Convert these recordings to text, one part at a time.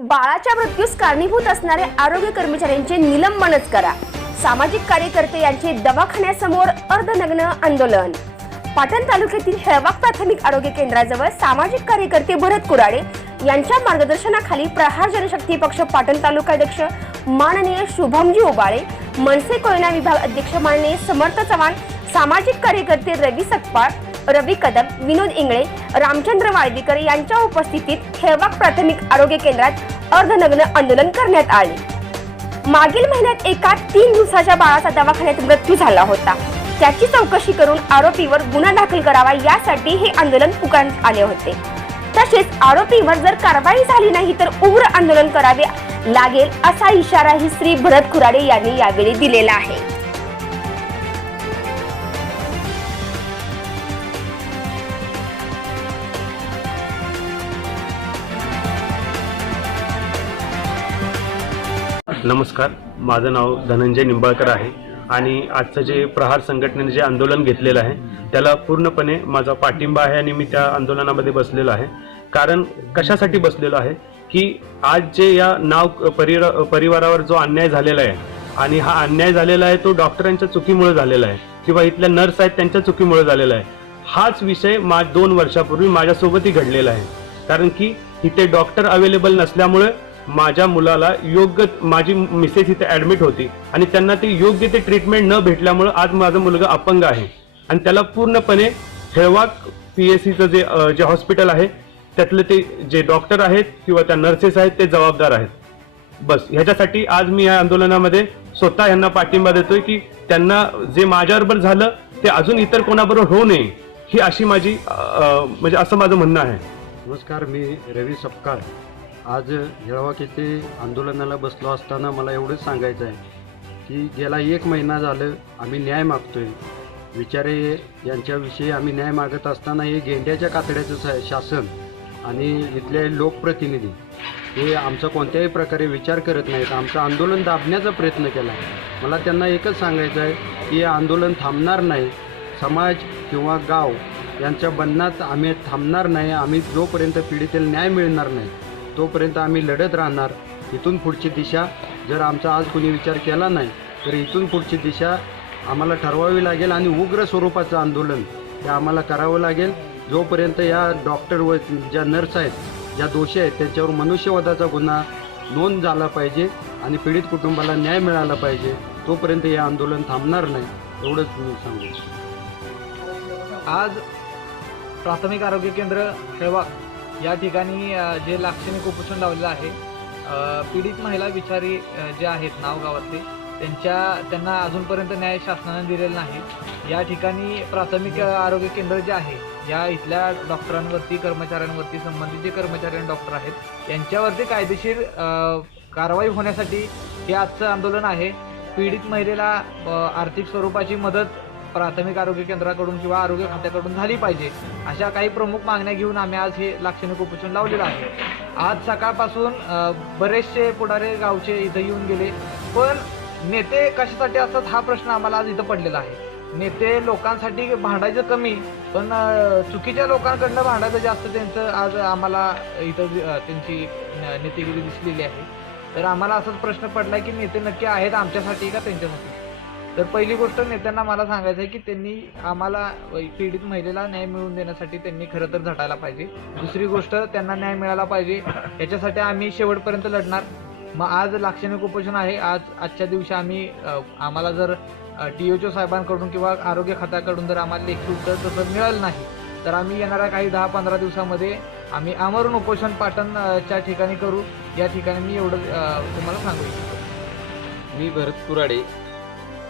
बाळाच्या मृत्यूस कारणीभूत असणारे आरोग्य कर्मचाऱ्यांचे निलंबनच करा। सामाजिक कार्यकर्ते यांचे दवाखान्यासमोर अर्धनग्न आंदोलन। पाटण तालुक्यातील हेळवाक प्राथमिक आरोग्य केंद्राजवळ सामाजिक कार्यकर्ते भरत कुराडे यांच्या मार्गदर्शनाखाली प्रहार जनशक्ती पक्ष पाटण तालुकाध्यक्ष माननीय शुभमजी उबाळे, मनसे कोयना विभाग अध्यक्ष माननीय समर्थ चव्हाण, सामाजिक कार्यकर्ते रवी सकपाळ, रवी कदम, विनोद इंगळे, रामचंद्र वाळवीकर यांच्या उपस्थितीत हेळवाक प्राथमिक आरोग्य केंद्रात अर्धनग्न आंदोलन करण्यात आले। मागील महिन्यात एका 3 दिवसाच्या बाळाचा दवाखान्यात मृत्यू झाला होता। त्याची चौकशी करून आरोपीवर गुन्हा दाखल करावा यासाठी हे आंदोलन पुकारण्यात आले होते। तसेच आरोपीवर जर कारवाई झाली नाही तर उग्र आंदोलन करावे लागेल असा इशाराही श्री भरत कुराडे यांनी यावेळी दिलेला आहे। नमस्कार, माझं नाव धनंजय निंबाळकर आहे आणि आजचं जे प्रहार संघटनेने जे आंदोलन घेतलेलं आहे त्याला पूर्णपणे माझा पाठिंबा आहे आणि मी त्या आंदोलनामध्ये बसलेलो आहे। कारण कशासाठी बसलेलो आहे की आज जे या नाव परिवारावर जो अन्याय झालेला आहे आणि हा अन्याय झालेला आहे तो डॉक्टरांच्या चुकीमुळे झालेला आहे किंवा इथल्या नर्स आहेत त्यांच्या चुकीमुळे झालेला आहे। हाच विषय 2 वर्षापूर्वी माझ्यासोबतही घडलेला आहे। कारण की इथे डॉक्टर अवेलेबल नसल्यामुळे माझ्या मुलाला योग्य माझी मिसेस इथे ॲडमिट होती आणि त्यांना ती योग्य ते ट्रीटमेंट न भेटल्यामुळे आज माझा मुलगा अपंग आहे आणि त्याला पूर्णपणे हेळवाक PSCचं जे हॉस्पिटल आहे त्यातले ते जे डॉक्टर आहेत किंवा त्या नर्सेस आहेत ते जबाबदार आहेत। बस ह्याच्यासाठी आज मी या आंदोलनामध्ये स्वतः यांना पाठिंबा देतोय की त्यांना जे माझ्याबरोबर झालं ते अजून इतर कोणाबरोबर होऊ नये ही अशी माझी म्हणजे असं माझं म्हणणं आहे। नमस्कार, मी रवी सकपाळ। आज हेळवाक येथे आंदोलनाला बसलो असताना मला एवढंच सांगायचं आहे की गेला 1 महिना झालं आम्ही न्याय मागतोय। विचारे यांच्याविषयी आम्ही न्याय मागत असताना हे गेंड्याच्या कातड्याचं शासन आणि इथले लोकप्रतिनिधी हे आमचा कोणत्याही प्रकारे विचार करत नाहीत। आमचं आंदोलन दाबण्याचा प्रयत्न केला। मला त्यांना एकच सांगायचं आहे की हे आंदोलन थांबणार नाही। समाज किंवा गाव यांच्या बंधनात आम्ही थांबणार नाही। आम्ही जोपर्यंत पीडितेला न्याय मिळणार नाही तोपर्यंत आम्ही लढत राहणार। इथून पुढची दिशा जर आमचा आज कोणी विचार केला नाही तर इथून पुढची दिशा आम्हाला ठरवावी लागेल आणि उग्र स्वरूपाचं आंदोलन हे आम्हाला करावं लागेल। जोपर्यंत या डॉक्टर व ज्या नर्स आहेत, ज्या दोषी आहेत त्यांच्यावर मनुष्यवधाचा गुन्हा नोंद झाला पाहिजे आणि पीडित कुटुंबाला न्याय मिळाला पाहिजे, तोपर्यंत हे आंदोलन थांबणार नाही एवढंच मी सांगू। आज प्राथमिक आरोग्य केंद्र हेळवाक या ठिकाणी जे लाक्षणिक उपोषण लावलेलं आहे, पीडित महिला बिचारी जे आहेत नाव गावातले त्यांना अजूनपर्यंत न्याय शासनाने दिलेला नाही। या ठिकाणी प्राथमिक आरोग्य केंद्र जे आहे या इथल्या डॉक्टरांवरती, कर्मचाऱ्यांवरती, संबंधित जे कर्मचारी आणि डॉक्टर आहेत यांच्यावरती कायदेशीर कारवाई होण्यासाठी हे आजचं आंदोलन आहे। पीडित महिलेला आर्थिक स्वरूपाची मदत प्राथमिक आरोग्य केंद्राकडून किंवा आरोग्य खात्याकडून झाली पाहिजे अशा काही प्रमुख मागण्या घेऊन आम्ही आज हे लाक्षणिक उपोषण लावलेलं आहे। आज सकाळपासून बरेचसे पुढारे गावचे इथं येऊन गेले, पण नेते कशासाठी असतात हा प्रश्न आम्हाला आज इथं पडलेला आहे। नेते लोकांसाठी भांडायचं कमी पण चुकीच्या लोकांकडनं भांडायचं जास्त त्यांचं आज आम्हाला इथं त्यांची नेतेगिरी दिसलेली आहे। तर आम्हाला असाच प्रश्न पडला की नेते नक्की आहेत आमच्यासाठी का त्यांच्यासाठी। तर पहिली गोष्ट नेत्यांना मला सांगायचं आहे की त्यांनी आम्हाला पीडित महिलेला न्याय मिळवून देण्यासाठी त्यांनी खरं तर झटायला पाहिजे। दुसरी गोष्ट त्यांना न्याय मिळाला पाहिजे याच्यासाठी आम्ही शेवटपर्यंत लढणार। मग आज लाक्षणिक उपोषण आहे। आजच्या दिवशी आम्हाला जर THO साहेबांकडून किंवा आरोग्य खात्याकडून जर आम्हाला लेखी उत्तर तसं मिळालं नाही तर आम्ही येणाऱ्या काही 10-15 दिवसामध्ये आम्ही आमरण उपोषण पाटणच्या ठिकाणी करू। या ठिकाणी मी एवढं तुम्हाला सांगू इच्छितो। मी भरत कुराडे,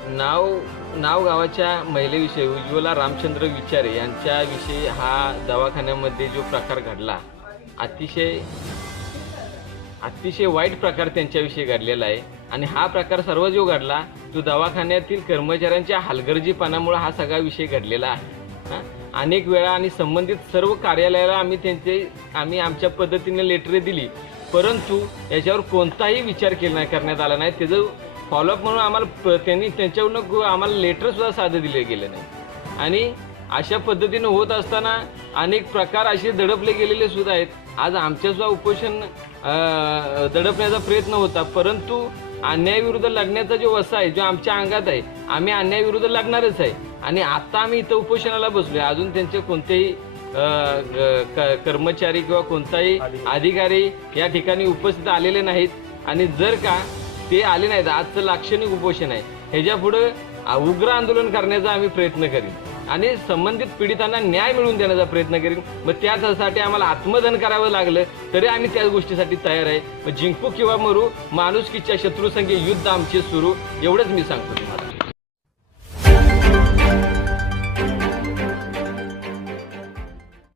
नाव गावाच्या महिलेविषयी उज्ज्वला रामचंद्र विचारे यांच्याविषयी हा दवाखान्यामध्ये जो प्रकार घडला अतिशय वाईट प्रकार त्यांच्याविषयी घडलेला आहे आणि हा प्रकार सर्व जो घडला तो दवाखान्यातील कर्मचाऱ्यांच्या हलगर्जीपणामुळे हा सगळा विषय घडलेला आहे। अनेक वेळा आणि संबंधित सर्व कार्यालयाला आम्ही आमच्या पद्धतीने लेटरे दिली, परंतु याच्यावर कोणताही विचार करण्यात आला नाही। त्याचं फॉलोअप म्हणून आम्हाला त्यांच्याकडून आम्हाला लेटरसुद्धा साधं दिले गेलं नाही आणि अशा पद्धतीने होत असताना अनेक प्रकार असे दडपले गेलेले सुद्धा आहेत। आज आमच्यासुद्धा उपोषण दडपण्याचा प्रयत्न होता, परंतु अन्यायाविरुद्ध लढण्याचा जो वसा आहे जो आमच्या अंगात आहे, आम्ही अन्यायाविरुद्ध लढणारच आहे. आणि आता आम्ही इथं उपोषणाला बसलोय. अजून त्यांचे कोणतेही कर्मचारी किंवा कोणताही अधिकारी या ठिकाणी उपस्थित आलेले नाहीत. आणि जर का ते आले नाहीत, आजचं लाक्षणिक उपोषण आहे, ह्याच्या पुढं उग्र आंदोलन करण्याचा आम्ही प्रयत्न करीन आणि संबंधित पीडितांना न्याय मिळवून देण्याचा प्रयत्न करीन. मग त्यासाठी आम्हाला आत्मदहन करावं लागलं तरी आम्ही त्या गोष्टीसाठी तयार आहे. मग जिंकू किंवा मरू, माणुसकीच्या शत्रूसंगे युद्ध आमचे सुरू, एवढंच मी सांगतो तुम्हाला.